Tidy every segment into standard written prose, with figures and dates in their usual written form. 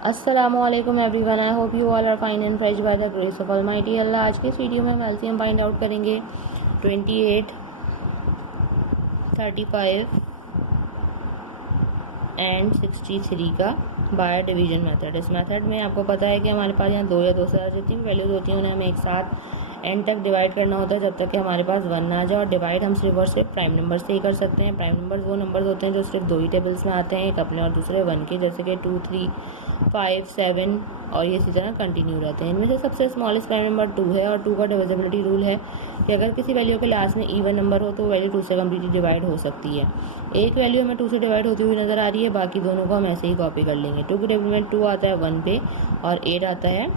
अस्सलामुअलैकुम everyone, I hope you all are fine and fresh by the grace of almighty Allah. आज के इस video में हम एलसीएम फाइंड आउट करेंगे 28, 35 एंड 63 का बाय डिवीजन मेथड। इस मेथड में आपको पता है कि हमारे पास यहाँ दो या दो से ज़्यादा जितनी भी वैल्यूज होती हैं उन्हें हमें एक साथ एंड तक डिवाइड करना होता है जब तक कि हमारे पास 1 ना आ जाए। और डिवाइड हम सिर्फ और सिर्फ प्राइम नंबर से ही कर सकते हैं। प्राइम नंबर्स वो नंबर्स होते हैं जो सिर्फ दो ही टेबल्स में आते हैं, एक अपने और दूसरे 1 के, जैसे कि 2, 3, 5, 7 और ये इसी तरह कंटिन्यू रहते हैं। इनमें से सबसे स्मॉलेस्ट प्राइम नंबर 2 है और 2 का डिविजिबिलिटी रूल है कि अगर किसी वैल्यू के लास्ट में इवन नंबर हो तो वैल्यू 2 से कम्प्लीटली डिवाइड हो सकती है। एक वैल्यू हमें 2 से डिवाइड होती हुई नज़र आ रही है, बाकी दोनों को हम ऐसे ही कॉपी कर लेंगे। 2 के टेबल में 2 आता है 1 पे और 8 आता है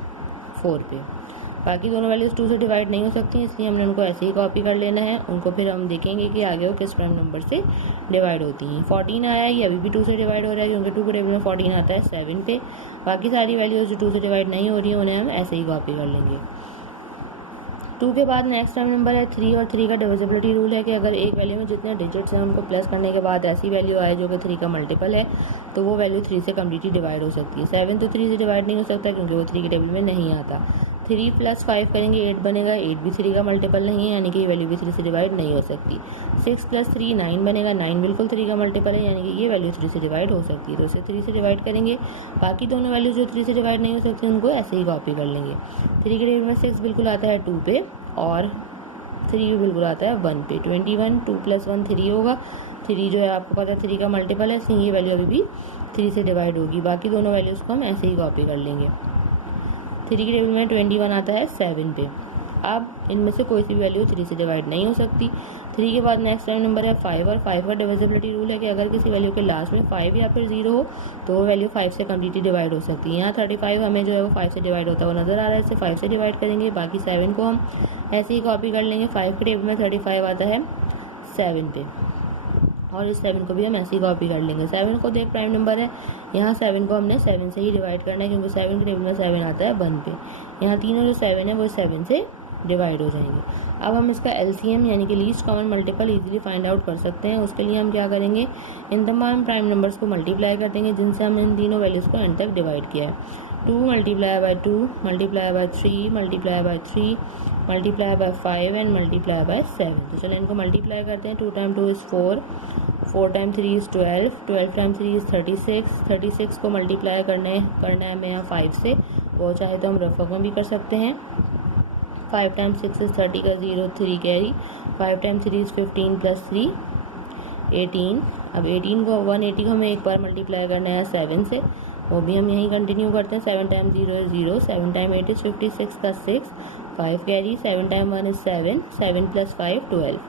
4 पे। बाकी दोनों वैल्यूज़ 2 से डिवाइड नहीं हो सकती, इसलिए हमने उनको ऐसे ही कॉपी कर लेना है। उनको फिर हम देखेंगे कि आगे वो किस प्राइम नंबर से डिवाइड होती हैं। 14 आया है, ये अभी भी 2 से डिवाइड हो रहा है क्योंकि 2 के टेबल में 14 आता है 7 पे। बाकी सारी वैल्यूज़ जो 2 से डिवाइड नहीं हो रही हैं उन्हें हम ऐसे ही कॉपी कर लेंगे। 2 के बाद नेक्स्ट प्राइम नंबर है 3 और 3 का डिविजिबिलिटी रूल है कि अगर एक वैल्यू में जितने डिजिट्स हैं उनको प्लस करने के बाद ऐसी वैल्यू आए जो कि 3 का मल्टीपल है तो वो वैल्यू 3 से कम्प्लीटली डिवाइड हो सकती है। 7 तो 3 से डिवाइड नहीं हो सकता क्योंकि वो 3 के टेबल में नहीं आता। 3 + 5 करेंगे 8 बनेगा, 8 भी 3 का मल्टीपल नहीं है यानी कि ये वैल्यू भी 3 से डिवाइड नहीं हो सकती। 6 + 3 9 बनेगा, 9 बिल्कुल 3 का मल्टीपल है यानी कि ये वैल्यू 3 से डिवाइड हो सकती है, तो इसे 3 से डिवाइड करेंगे। बाकी दोनों वैल्यूज जो 3 से डिवाइड नहीं हो सकती उनको ऐसे ही कॉपी कर लेंगे। 3 के टेबल में 6 बिल्कुल आता है 2 पे और 3 भी बिल्कुल आता है 1 पे। 21, 2 + 1 3 होगा। 3 जो है आपको पता है 3 का मल्टीपल है, इसलिए ये वैल्यू अभी भी 3 से डिवाइड होगी। बाकी दोनों वैल्यूज़ को हम ऐसे ही कॉपी कर लेंगे। 3 के टेबल में 21 आता है 7 पे। अब इनमें से कोई सी भी वैल्यू 3 से डिवाइड नहीं हो सकती। 3 के बाद नेक्स्ट टाइम नंबर है 5 और 5 का डिविजिबिलिटी रूल है कि अगर किसी वैल्यू के लास्ट में 5 या फिर 0 हो तो वो वैल्यू 5 से कम्प्लीटली डिवाइड हो सकती है। यहाँ 35 हमें जो है वो 5 से डिवाइड होता हुआ नज़र आ रहा है, इसे 5 से डिवाइड करेंगे। बाकी 7 को हम ऐसे ही कॉपी कर लेंगे। 5 के टेबल में 35 आता है 7 पे और इस 7 को भी हम ऐसे ही कॉपी कर लेंगे। 7 को एक प्राइम नंबर है, यहाँ 7 को हमने 7 से ही डिवाइड करना है क्योंकि 7 के टेबल में 7 आता है 1 पे। यहाँ तीनों जो 7 है वो 7 से डिवाइड हो जाएंगे। अब हम इसका एलसीएम यानी कि least common multiple easily find out कर सकते हैं। उसके लिए हम क्या करेंगे, इन तमाम प्राइम नंबर्स को मल्टीप्लाई कर देंगे जिनसे हमने इन तीनों वैल्यूज़ को एंड तक डिवाइड किया है। 2 × 2 multiply by 3 multiply by 3 multiply by 5 and multiply by 7। तो चलिए इनको मल्टीप्लाई करते हैं। 2 × 2 = 4, 4 × 3 = 12, 12 × 3 = 36, 36 को मल्टीप्लाई करना है हमें यहाँ 5 से, वो चाहे तो हम रफा में भी कर सकते हैं। 5 × 6 = 30 का 0 3 कैरी, 5 × 3 = 15 + 3 18। अब 18 को 180 को हमें एक बार मल्टीप्लाई करना है 7 से, वो भी हम यहीं कंटिन्यू करते हैं। 7 × 0 = 0, 7 × 8 = 56 का 6, 5 कैरी, 7 × 1 = 7, 7 + 5 12।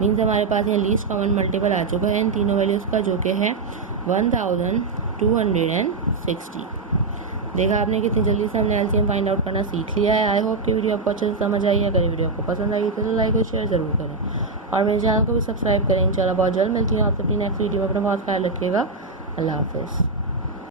मीन्स हमारे पास यहाँ लीस्ट कॉमन मल्टीपल आ चुका है इन तीनों वैल्यूज़ का जो कि है 1260। देखा आपने कितनी जल्दी से हमने एलसीएम फाइंड आउट करना सीख लिया है। आई होप कि वीडियो आपको अच्छे से समझ आई है। अगर वीडियो आपको पसंद आई तो लाइक और शेयर ज़रूर करें और मेरे चैनल को भी सब्सक्राइब करें। इंशाल्लाह बहुत जल्द मिलती हूँ आपसे अपनी नेक्स्ट वीडियो में। अपना बहुत ख्याल रखिएगा। अल्लाह हाफ़िज़।